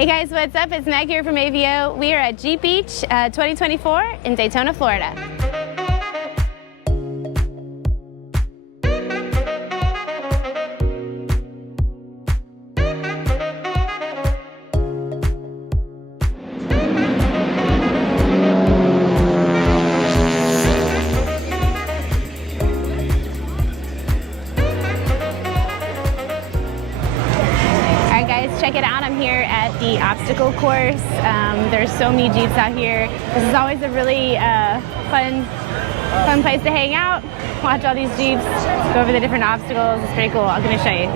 Hey guys, what's up? It's Meg here from AVO. We are at Jeep Beach 2024 in Daytona, Florida. Check it out. I'm here at the obstacle course. There's so many Jeeps out here. This is always a really fun place to hang out, watch all these Jeeps, go over the different obstacles. It's pretty cool. I'm going to show you.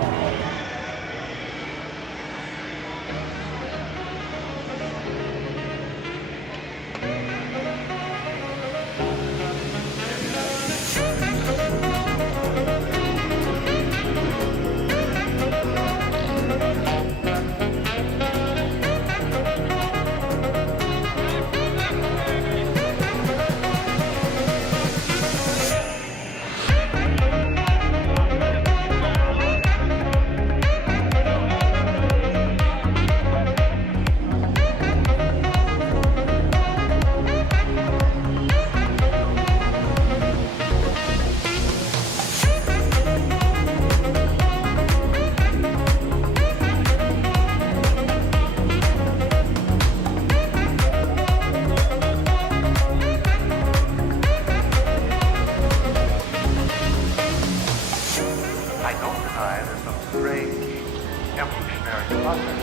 Evolutionary process,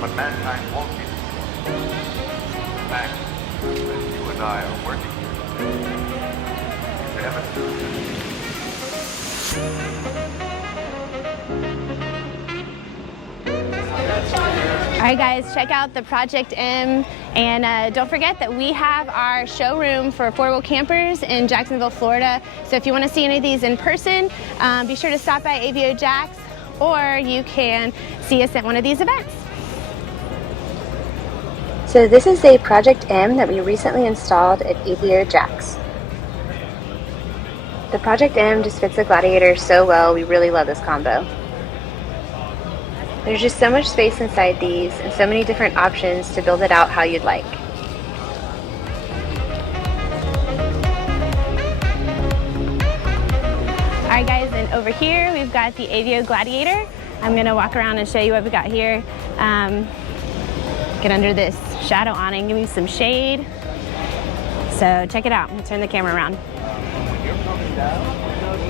but mankind won't be destroyed. In fact, as you and I are working here today, it's evident. Alright guys, check out the Project M, and don't forget that we have our showroom for affordable campers in Jacksonville, Florida. So if you want to see any of these in person, be sure to stop by AVO Jax, or you can see us at one of these events. So this is a Project M that we recently installed at AVO Jax. The Project M just fits the Gladiator so well. We really love this combo. There's just so much space inside these and so many different options to build it out how you'd like. Alright guys, and over here we've got the AVO Gladiator. I'm going to walk around and show you what we got here. Get under this shadow awning, give me some shade. So check it out. I'm going to turn the camera around.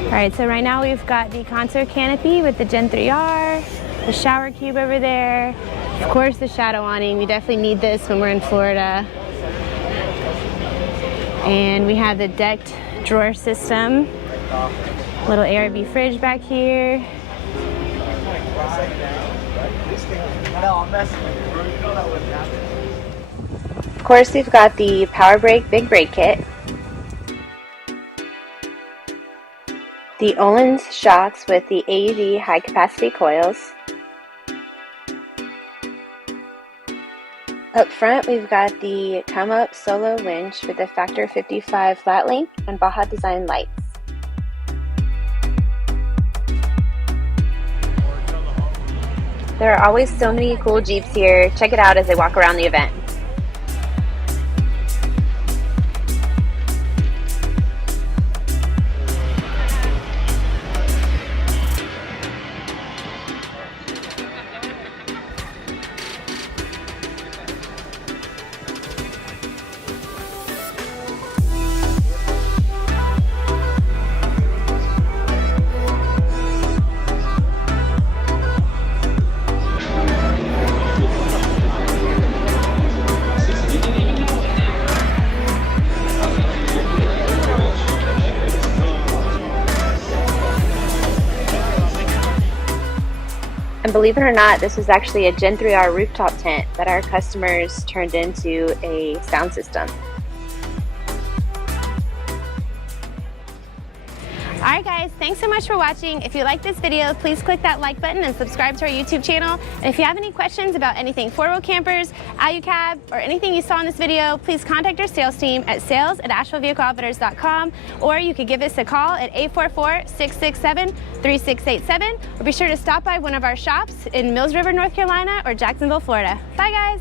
Alright, so right now we've got the console canopy with the Gen 3R, the shower cube over there, of course the shadow awning. We definitely need this when we're in Florida. And we have the decked drawer system. Little ARB fridge back here. Of course, we've got the Power Brake Big Brake Kit, the Öhlins shocks with the AV high capacity coils. Up front, we've got the Come Up Solo winch with the Factor 55 flat link and Baja design lights. There are always so many cool Jeeps here. Check it out as they walk around the event. And believe it or not, this was actually a Gen 3R rooftop tent that our customers turned into a sound system. All right, guys, thanks so much for watching. If you like this video, please click that like button and subscribe to our YouTube channel. And if you have any questions about anything four-wheel campers, Alu-Cab, or anything you saw in this video, please contact our sales team at sales@AshevilleVehicleOutfitters.com, or you could give us a call at 844-667-3687, or be sure to stop by one of our shops in Mills River, North Carolina, or Jacksonville, Florida. Bye, guys.